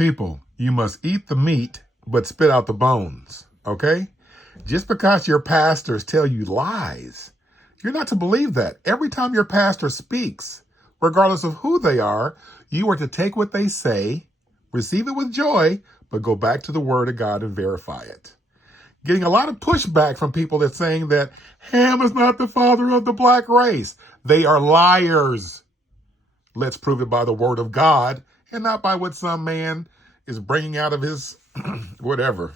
People, you must eat the meat, but spit out the bones, okay? Just because your pastors tell you lies, you're not to believe that. Every time your pastor speaks, regardless of who they are, you are to take what they say, receive it with joy, but go back to the word of God and verify it. Getting a lot of pushback from people that's saying that Ham is not the father of the black race. They are liars. Let's prove it by the word of God and not by what some man is bringing out of his whatever.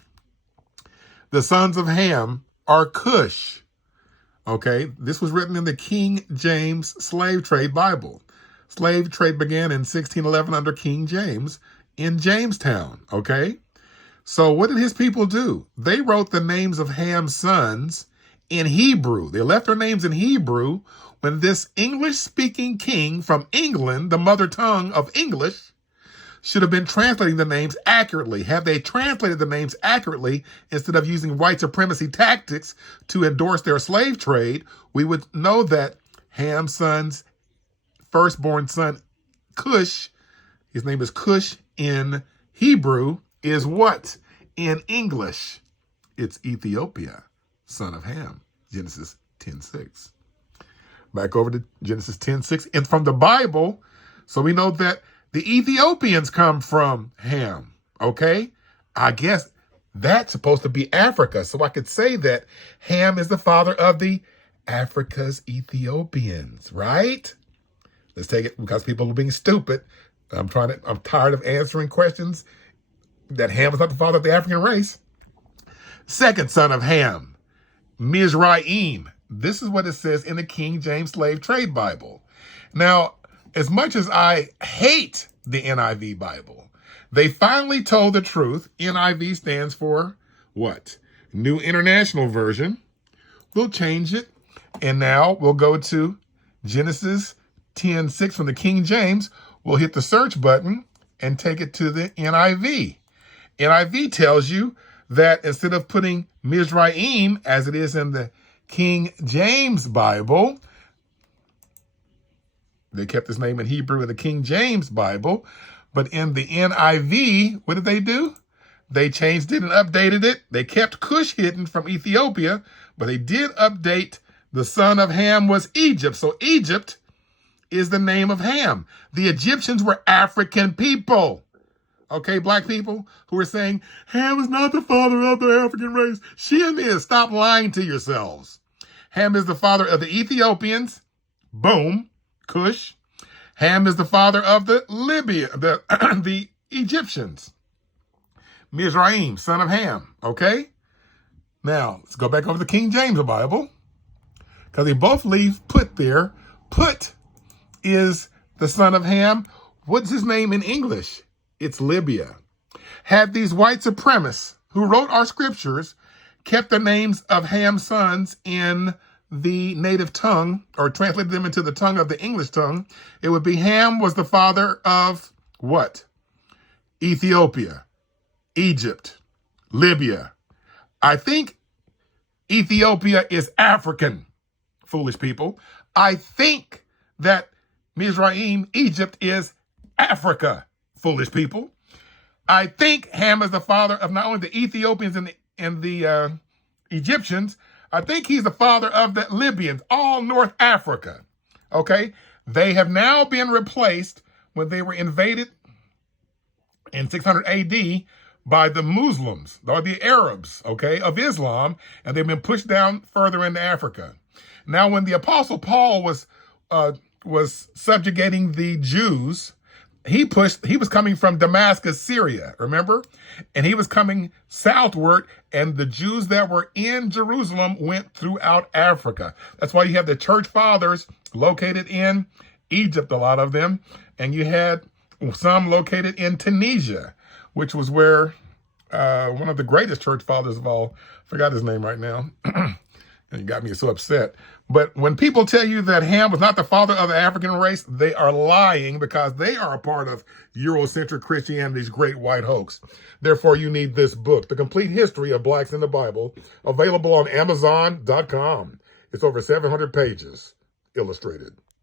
The sons of Ham are Cush. Okay, this was written in the King James Slave Trade Bible. Slave trade began in 1611 under King James in Jamestown, okay? So what did his people do? They wrote the names of Ham's sons in Hebrew. They left their names in Hebrew when this English-speaking king from England, the mother tongue of English, should have been translating the names accurately. Had they translated the names accurately instead of using white supremacy tactics to endorse their slave trade, we would know that Ham's son's firstborn son, Cush, his name is Cush in Hebrew, is what? In English, it's Ethiopia, son of Ham, Genesis 10:6. Back over to Genesis 10:6. And from the Bible, so we know that the Ethiopians come from Ham, okay? I guess that's supposed to be Africa. So I could say that Ham is the father of the Africa's Ethiopians, right? Let's take it because people are being stupid. I'm tired of answering questions that Ham is not the father of the African race. Second son of Ham, Mizraim. This is what it says in the King James Slave Trade Bible. Now, as much as I hate the NIV Bible, they finally told the truth. NIV stands for what? New International Version. We'll change it. And now we'll go to Genesis 10:6 from the King James. We'll hit the search button and take it to the NIV. NIV tells you that instead of putting Mizraim, as it is in the King James Bible, they kept his name in Hebrew in the King James Bible, but in the NIV, what did they do? They changed it and updated it. They kept Cush hidden from Ethiopia, but they did update the son of Ham was Egypt. So Egypt is the name of Ham. The Egyptians were African people. Okay, black people who are saying, Ham is not the father of the African race. Shem is. Stop lying to yourselves. Ham is the father of the Ethiopians. Boom. Cush. Ham is the father of the the Egyptians. Mizraim, son of Ham. Okay? Now, let's go back over to the King James Bible. Because they both leave put there. Put is the son of Ham. What's his name in English? It's Libya. Had these white supremacists who wrote our scriptures kept the names of Ham's sons in the native tongue, or translated them into the tongue of the English tongue, it would be Ham was the father of what? Ethiopia, Egypt, Libya. I think Ethiopia is African, foolish people. I think that Mizraim, Egypt, is Africa, foolish people. I think Ham is the father of not only the Ethiopians and the Egyptians, I think he's the father of the Libyans, all North Africa, okay? They have now been replaced when they were invaded in 600 AD by the Muslims, or the Arabs, okay, of Islam, and they've been pushed down further into Africa. Now, when the Apostle Paul was subjugating the Jews, he was coming from Damascus, Syria, remember? And he was coming southward, and the Jews that were in Jerusalem went throughout Africa. That's why you have the church fathers located in Egypt, a lot of them, and you had some located in Tunisia, which was where one of the greatest church fathers of all, forgot his name right now, and it got me so upset. But when people tell you that Ham was not the father of the African race, they are lying because they are a part of Eurocentric Christianity's great white hoax. Therefore, you need this book, The Complete History of Blacks in the Bible, available on Amazon.com. It's over 700 pages, illustrated.